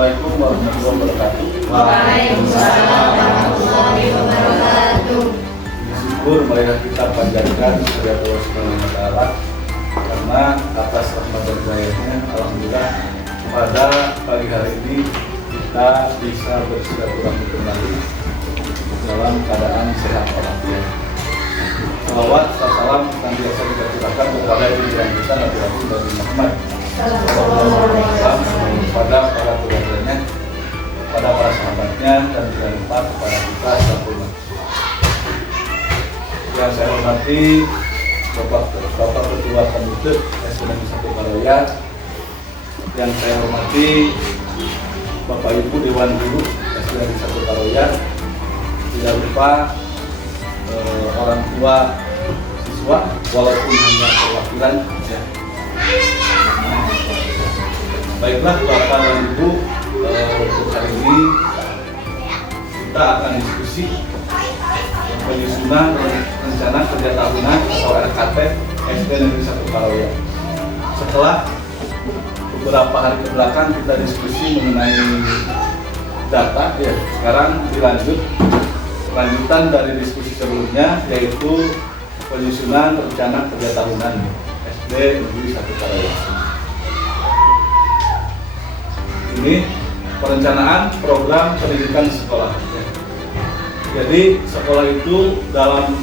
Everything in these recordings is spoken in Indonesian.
Assalamualaikum warahmatullahi wabarakatuh. Waalaikumsalam warahmatullahi wabarakatuh. Syukur marilah kita panjatkan kepada Allah Subhanahu wa taala karena atas rahmat dan hidayahnya alhamdulillah pada pagi hari ini kita bisa bersilaturahmi kembali dalam keadaan sehat walafiat. Salawat serta salam yang biasa kita curahkan kepada junjungan kita Nabi Muhammad kepada para keluarganya, kepada para sahabatnya, dan jangan lupa kepada kita selalu. Yang saya hormati Bapak Ketua Komite SDN 1 Kaloya, yang saya hormati Bapak Ibu Dewan Guru SDN 1 Kaloya, tidak lupa orang tua siswa walaupun hanya perwakilan ya. Baiklah Bapak dan Ibu, untuk hari ini kita akan diskusi penyusunan rencana kerja tahunan atau RKT SD Negeri 1 Kaloya. Setelah beberapa hari kebelakang kita diskusi mengenai data ya, sekarang lanjutan dari diskusi sebelumnya, yaitu penyusunan rencana kerja tahunan SD Negeri 1 Kaloya. Ini perencanaan program pendidikan sekolah. Jadi sekolah itu dalam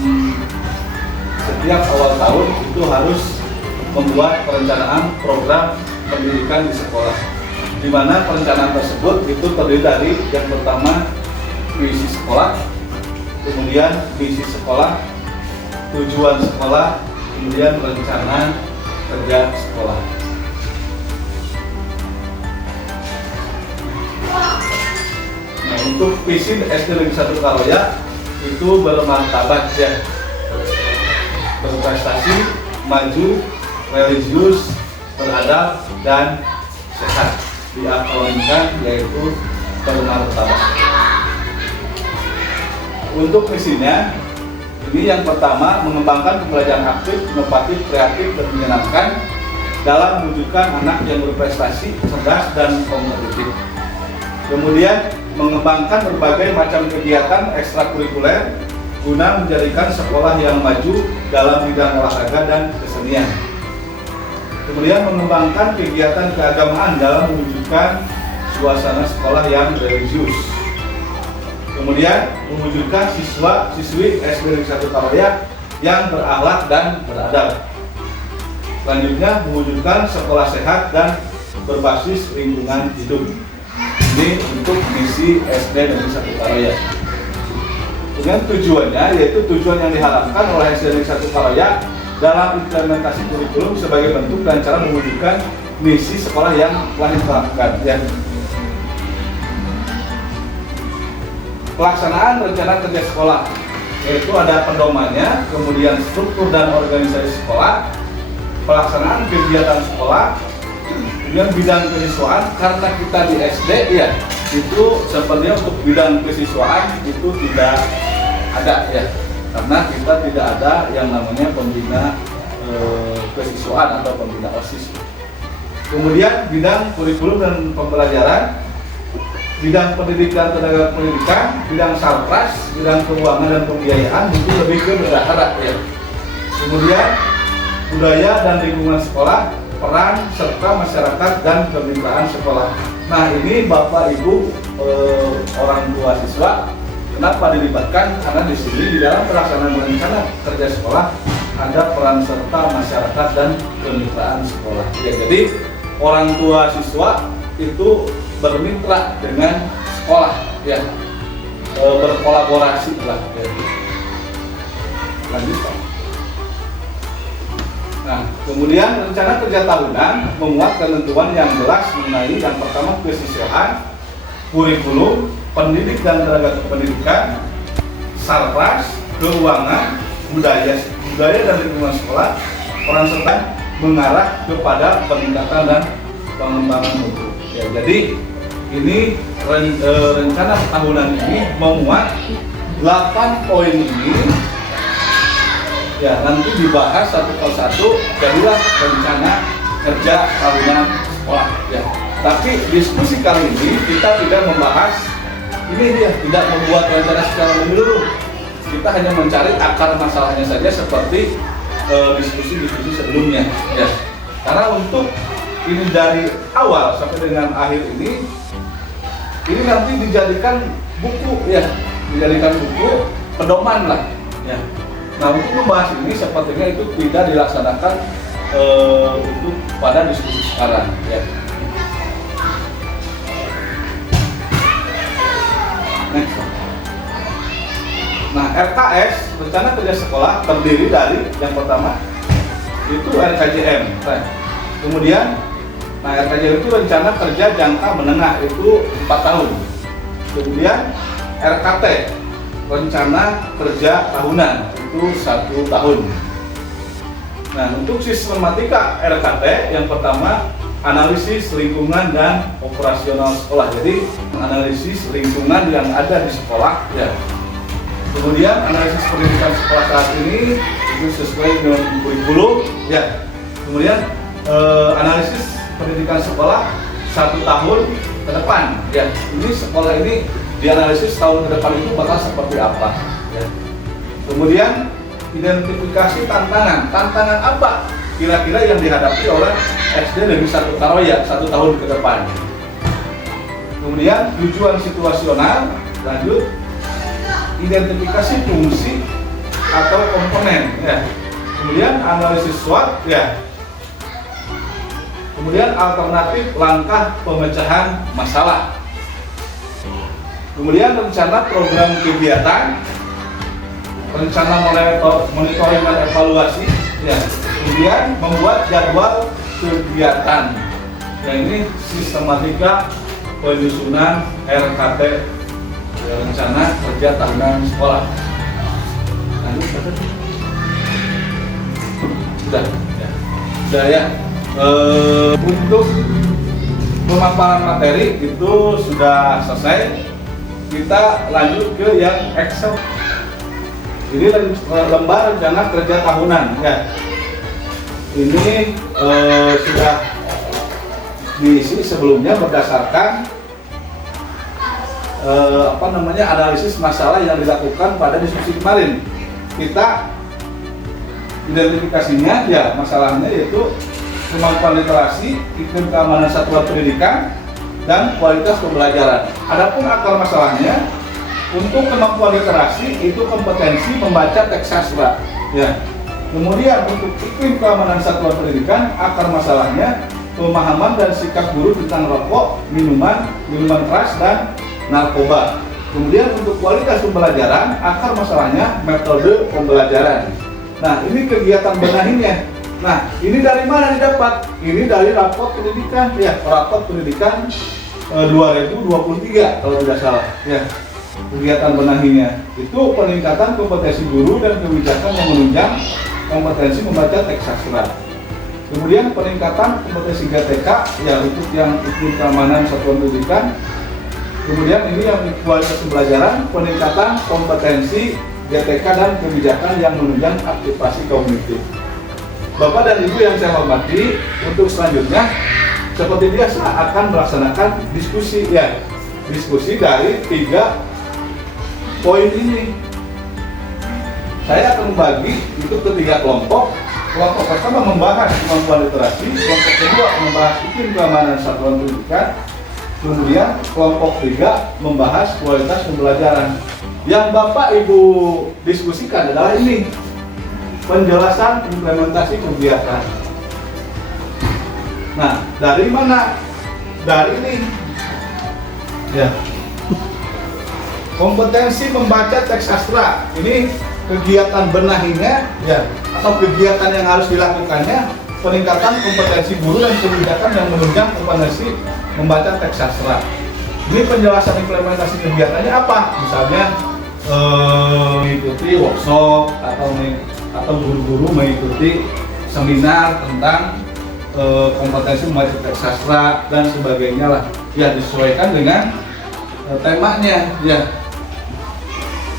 setiap awal tahun itu harus membuat perencanaan program pendidikan di sekolah, di mana perencanaan tersebut itu terdiri dari yang pertama misi sekolah, kemudian misi sekolah, tujuan sekolah, kemudian rencana kerja sekolah. Nah, untuk visi SD Negeri 1 Kaloya itu bermartabat ya, berprestasi, maju, religius, beradab, dan sehat. Diakronimkan yaitu bermartabat. Untuk misinya, ini yang pertama mengembangkan pembelajaran aktif, inovatif, kreatif, dan menyenangkan dalam mewujudkan anak yang berprestasi, cerdas, dan kompetitif. Kemudian mengembangkan berbagai macam kegiatan ekstrakurikuler guna menjadikan sekolah yang maju dalam bidang olahraga dan kesenian. Kemudian mengembangkan kegiatan keagamaan dalam mewujudkan suasana sekolah yang religius. Kemudian mewujudkan siswa-siswi SD Negeri 1 Kaloya yang berakhlak dan beradab. Selanjutnya mewujudkan sekolah sehat dan berbasis lingkungan hidup. Ini untuk misi SD Negeri 1 Kaloya. Kemudian tujuannya, yaitu tujuan yang diharapkan oleh SD Negeri 1 Kaloya dalam implementasi kurikulum sebagai bentuk dan cara mewujudkan misi sekolah yang telah ditetapkan. Ya. Pelaksanaan rencana kerja sekolah, yaitu ada pedomannya, kemudian struktur dan organisasi sekolah, pelaksanaan kegiatan sekolah, kemudian bidang kesiswaan. Karena kita di SD ya, itu sebenarnya untuk bidang kesiswaan itu tidak ada ya, karena kita tidak ada yang namanya pembina kesiswaan atau pembina OSIS. Kemudian bidang kurikulum dan pembelajaran, bidang pendidikan tenaga pendidikan, bidang sarpras, bidang keuangan dan pembiayaan itu lebih ke bendahara ya. Kemudian budaya dan lingkungan sekolah, peran serta masyarakat dan kemitraan sekolah. Nah ini Bapak Ibu orang tua siswa, kenapa dilibatkan? Karena di sini di dalam pelaksanaan rencana kerja sekolah ada peran serta masyarakat dan kemitraan sekolah. Ya, jadi orang tua siswa itu bermitra dengan sekolah, ya, berkolaborasi lah. Ya. Lanjut Pak. Nah, kemudian rencana kerja tahunan memuat ketentuan yang jelas mengenai yang pertama kesiswaan, kurikulum, pendidik dan tenaga pendidikan, sarpras, keuangan, budaya dan lingkungan sekolah, peran serta mengarah kepada peningkatan dan pengembangan mutu. Ya, jadi ini rencana tahunan ini memuat 8 poin ini. Ya, nanti dibahas satu persatu, jadilah rencana kerja tahunan sekolah. Ya, Tapi diskusi kali ini kita tidak membahas ini dia, tidak membuat rencana secara menyeluruh. Kita hanya mencari akar masalahnya saja seperti diskusi-diskusi sebelumnya. Ya. Karena untuk ini dari awal sampai dengan akhir ini nanti dijadikan buku ya, dijadikan buku pedoman lah. Ya. Nah untuk membahas ini sepertinya itu tidak dilaksanakan untuk pada diskusi sekarang. Ya. Next. Nah, RKS, rencana kerja sekolah, terdiri dari yang pertama itu RKJM. Nah, kemudian, RKJM itu rencana kerja jangka menengah itu 4 tahun. Kemudian RKT, rencana kerja tahunan itu 1 tahun. Nah, untuk sistematika RKT yang pertama analisis lingkungan dan operasional sekolah. Jadi analisis lingkungan yang ada di sekolah ya. Kemudian analisis pendidikan sekolah saat ini itu sesuai dengan kurikulum ya. Kemudian analisis pendidikan sekolah 1 tahun ke depan ya. Ini sekolah ini dianalisis tahun ke depan itu bakal seperti apa ya. Kemudian identifikasi tantangan apa kira-kira yang dihadapi oleh SD Negeri 1 Karoya 1 tahun ke depan. Kemudian tujuan situasional, lanjut identifikasi fungsi atau komponen ya. Kemudian analisis SWOT ya. Kemudian alternatif langkah pemecahan masalah. Kemudian rencana program kegiatan, rencana monitoring dan evaluasi ya. Kemudian membuat jadwal kegiatan. Nah ini sistematika penyusunan RKT ya, rencana kerja tahunan sekolah. Sudah ya. Untuk pemaparan materi itu sudah selesai. Kita lanjut ke yang Excel. Ini lembar rencana kerja tahunan ya. Ini sudah diisi sebelumnya berdasarkan analisis masalah yang dilakukan pada diskusi kemarin. Kita identifikasinya ya, masalahnya yaitu kemampuan literasi, iklim keamanan satuan pendidikan, dan kualitas pembelajaran. Adapun akar masalahnya untuk kemampuan literasi itu kompetensi membaca teks sastra ya. Kemudian untuk iklim keamanan satuan pendidikan, akar masalahnya pemahaman dan sikap guru tentang rokok, minuman keras dan narkoba. Kemudian untuk kualitas pembelajaran, akar masalahnya metode pembelajaran. Nah, ini kegiatan benahinya. Nah, ini dari mana didapat? Ini dari raport pendidikan ya, raport pendidikan 2023 kalau tidak salah ya. Kegiatan benahinya itu peningkatan kompetensi guru dan kebijakan yang menunjang kompetensi membaca teks sastra. Kemudian peningkatan kompetensi GTK ya, untuk yang iklim keamanan satuan pendidikan. Kemudian ini yang kualitas pembelajaran, peningkatan kompetensi GTK dan kebijakan yang menunjang aktivasi kognitif. Bapak dan Ibu yang saya hormati, untuk selanjutnya seperti biasa akan melaksanakan diskusi ya. Diskusi dari 3 poin ini. Saya akan membagi itu ke 3 kelompok. Kelompok pertama membahas kemampuan literasi, kelompok kedua membahas iklim keamanan satuan pendidikan, kemudian kelompok 3 membahas kualitas pembelajaran. Yang Bapak Ibu diskusikan adalah ini, penjelasan implementasi kegiatan. Nah, dari mana? Dari ini ya. Kompetensi membaca teks sastra. Ini kegiatan benahinya ya, atau kegiatan yang harus dilakukannya, peningkatan kompetensi guru dan kebijakan yang menunjang kompetensi membaca teks sastra. Ini penjelasan implementasi kegiatannya apa? Misalnya mengikuti workshop atau guru-guru mengikuti seminar tentang kompetensi membaca teks sastra dan sebagainya lah. Ya, disesuaikan dengan temanya ya.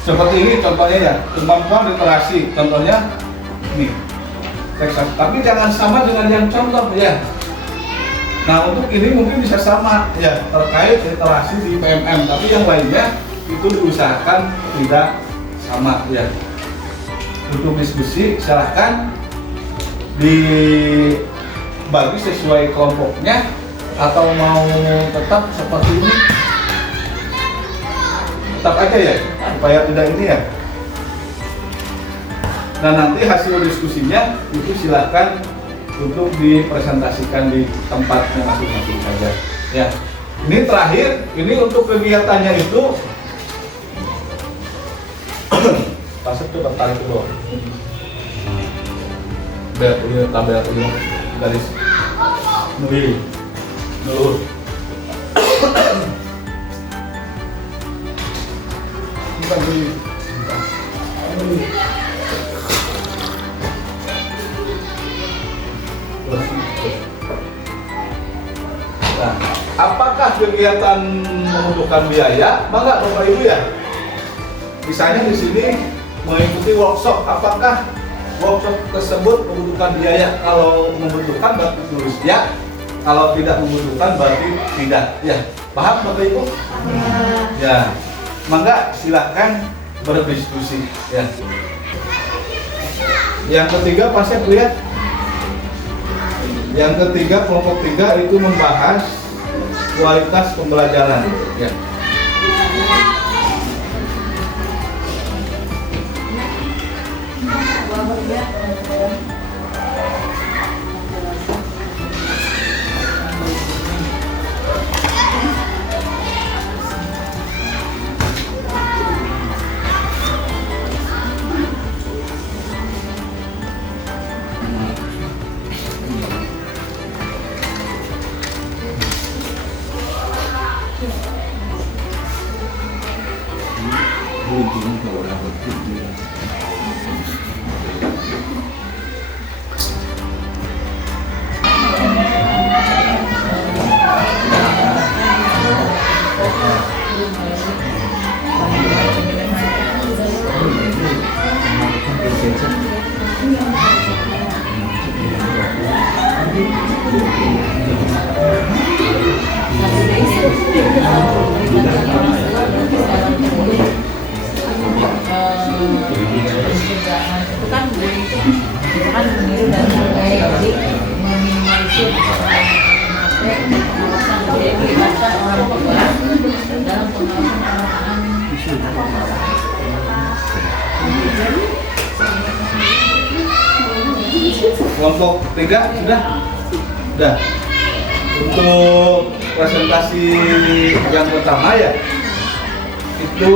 Seperti ini contohnya ya, kemampuan literasi, contohnya ini teks sastra. Tapi jangan sama dengan yang contoh ya. Nah untuk ini mungkin bisa sama ya terkait literasi di PMM, tapi yang lainnya itu diusahakan tidak sama ya. Untuk diskusi silahkan dibagi sesuai kelompoknya atau mau tetap seperti ini, tetap aja ya supaya tidak ini ya. Nah nanti hasil diskusinya itu silahkan untuk dipresentasikan di tempatnya masing-masing saja ya. Ini terakhir, ini untuk kegiatannya itu pasuk tuh tertarik dulu biar ini tabel ini garis nuri nur bukan ini. Nah, apakah kegiatan membutuhkan biaya? Bangga Bapak Ibu ya. Misalnya di sini mengikuti workshop, apakah workshop tersebut membutuhkan biaya? Kalau membutuhkan berarti tulis ya. Kalau tidak membutuhkan berarti tidak. Ya, paham Bapak Ibu? Ya, mangga silahkan berdiskusi. Ya. Yang ketiga pasien lihat. Yang ketiga, kelompok 3 itu membahas kualitas pembelajaran. Ya. Kelompok 3 sudah? Sudah. Untuk presentasi yang pertama ya, itu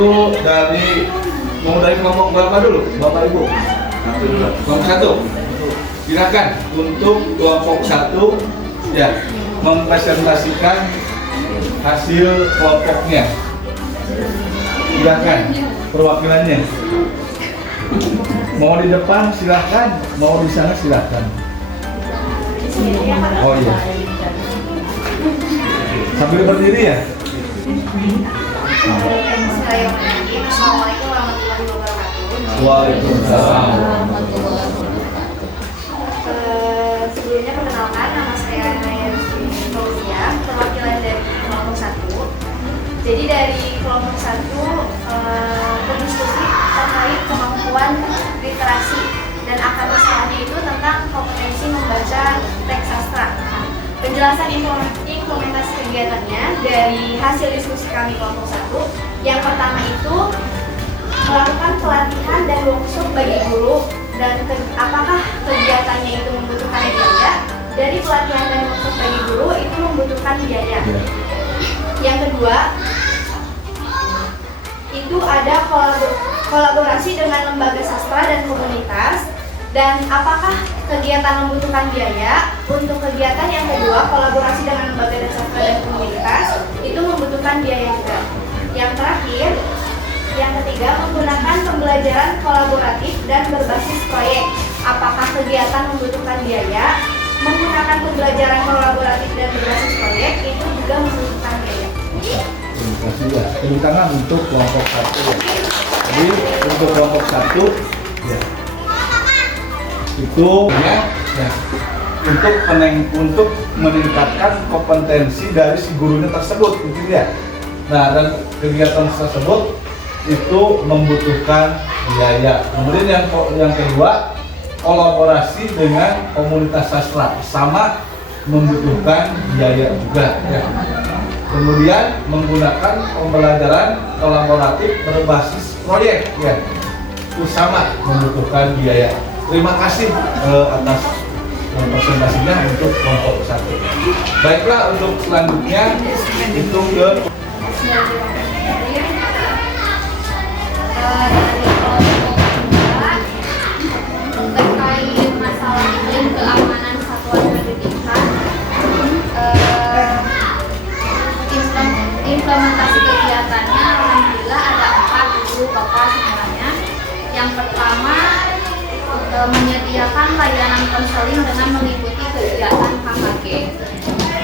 mau dari kelompok berapa dulu, Bapak Ibu? Kelompok 1. Silakan untuk kelompok 1 ya mempresentasikan hasil kelompoknya. Silakan perwakilannya. Mau di depan silahkan, mau di sana silahkan. Oh iya. Sambil berdiri ya. Assalamualaikum warahmatullahi wabarakatuh. Waalaikumsalam. Sebelumnya perkenalkan, nama saya Naya Fauzia, perwakilan dari kelompok 1. Jadi dari kelompok 1 berdiskusi terkait kemampuan literasi dan akar masalahnya itu tentang kompetensi membaca teks sastra. Penjelasan implementasi kegiatannya dari hasil diskusi kami kelompok 1. Yang pertama itu melakukan pelatihan dan workshop bagi guru dan apakah kegiatannya itu membutuhkan biaya. Dari pelatihan dan workshop bagi guru itu membutuhkan biaya. Yang kedua itu ada kolaborasi dengan lembaga sastra dan komunitas. Dan apakah kegiatan membutuhkan biaya? Untuk kegiatan yang kedua, kolaborasi dengan lembaga sastra dan komunitas itu membutuhkan biaya juga. Yang terakhir, yang ketiga, menggunakan pembelajaran kolaboratif dan berbasis proyek. Apakah kegiatan membutuhkan biaya? Menggunakan pembelajaran kolaboratif dan berbasis proyek itu juga membutuhkan biaya. Terima kasih ya. Tepuk tangan untuk kelompok 1 ya. Jadi untuk kelompok 1 ya. Itu ya. untuk meningkatkan kompetensi dari si gurunya tersebut, gitu ya. Nah, dan kegiatan tersebut itu membutuhkan biaya. Kemudian yang kedua, kolaborasi dengan komunitas sastra sama membutuhkan biaya juga, ya. Kemudian menggunakan pembelajaran kolaboratif berbasis proyek, ya, itu sama membutuhkan biaya. Terima kasih atas presentasinya untuk kelompok 1. Baiklah, untuk selanjutnya itu ke dari kelompok 2 terkait masalah iklim keamanan satuan pendidikan. Implementasi kegiatannya alhamdulillah ada 4 dulu Bapak sebenarnya. Yang pertama, menyediakan layanan konseling dengan mengikuti kegiatan KKG.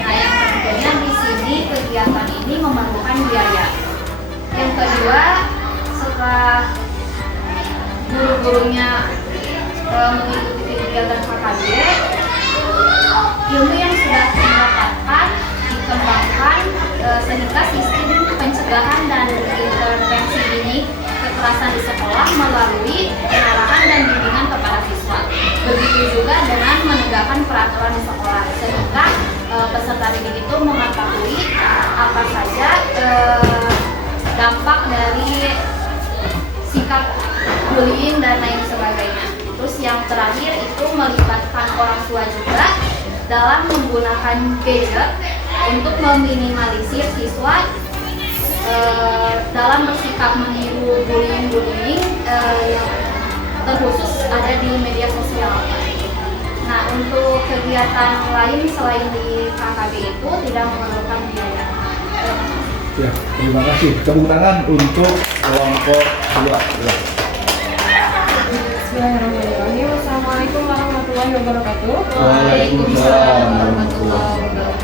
Nah, yang tentunya di sini kegiatan ini memerlukan biaya. Yang kedua, setelah guru-gurunya mengikuti kegiatan KKG, ilmu yang sudah didapatkan dikembangkan sehingga sistem pencegahan dan intervensi dini kekerasan di sekolah melalui pengarahan dan bimbingan kepada siswa. Begitu juga dengan menegakkan peraturan di sekolah sehingga peserta didik itu mengetahui apa saja dampak dari sikap bullying dan lain sebagainya. Terus yang terakhir itu melibatkan orang tua juga dalam menggunakan gadget untuk meminimalisir siswa dalam bersikap meniru bullying yang terkhusus ada di media sosial. Nah, untuk kegiatan lain selain di KKB itu tidak memerlukan biaya. Ya, terima kasih. Tepuk tangan untuk kelompok 2. Ya. Bismillahirrahmanirrahim. Assalamualaikum warahmatullahi wabarakatuh. Waalaikumsalam warahmatullahi wabarakatuh.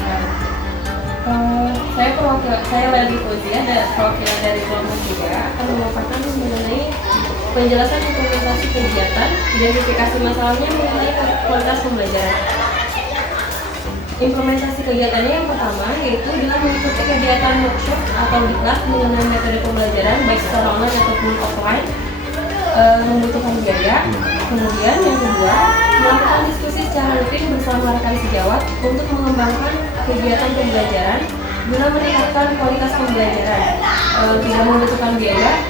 Saya Leli Fauzia dan perwakilan dari kelompok 3 akan memaparkan mengenai penjelasan implementasi kegiatan, identifikasi masalahnya mengenai kualitas pembelajaran. Implementasi kegiatannya yang pertama yaitu dengan mengikuti kegiatan workshop atau diklat mengenai metode pembelajaran baik secara online ataupun offline, membutuhkan biaya. Kemudian yang kedua, melakukan diskusi secara rutin bersama rekan sejawat untuk mengembangkan kegiatan pembelajaran guna meningkatkan kualitas pembelajaran, tidak membutuhkan biaya.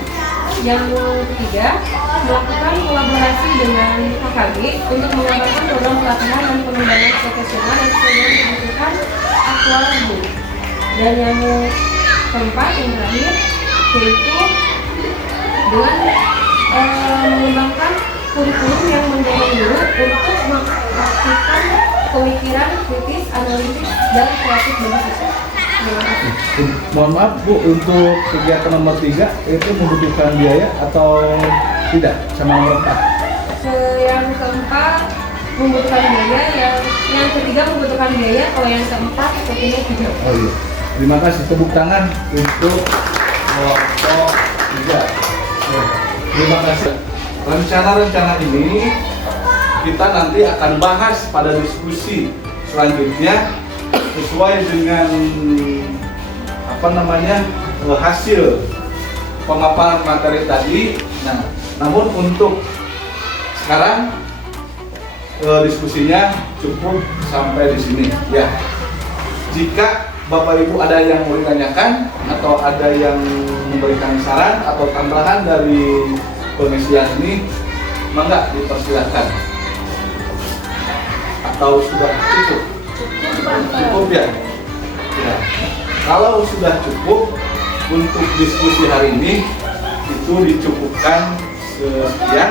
Yang ketiga, melakukan kolaborasi dengan KKB untuk mengembangkan program pelatihan dan pengembangan profesional yang sesuai dengan kebutuhan aktual guru. Dan yang keempat, yang terakhir, yaitu dengan mengembangkan kurikulum yang mendorong guru untuk mengaktifkan pemikiran kritis, analitis, dan kreatif bagi siswa. Terima kasih. Mohon maaf Bu, untuk kegiatan nomor 3 itu membutuhkan biaya atau tidak? Sama nomor 4? Yang keempat membutuhkan biaya, yang ketiga membutuhkan biaya, kalau yang keempat sepertinya tidak. Oh iya. Terima kasih. Tepuk tangan untuk kelompok 3. Ya. Terima kasih. Rencana-rencana ini kita nanti akan bahas pada diskusi selanjutnya sesuai dengan hasil pemaparan materi tadi. Nah, namun untuk sekarang diskusinya cukup sampai di sini ya. Jika Bapak Ibu ada yang mau ditanyakan atau ada yang memberikan saran atau tambahan dari pengisian ini, mangga dipersilakan. Atau sudah cukup? Cukup ya? Ya. Kalau sudah cukup untuk diskusi hari ini, itu dicukupkan sekian.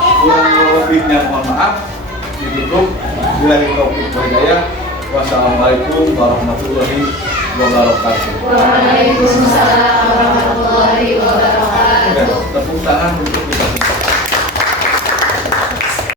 Kurang lebihnya mohon maaf. Ditutup. Billahi taufiq wal hidayah. Wassalamualaikum warahmatullahi wabarakatuh. Waalaikumsalam warahmatullahi wabarakatuh. Tepuk tangan untuk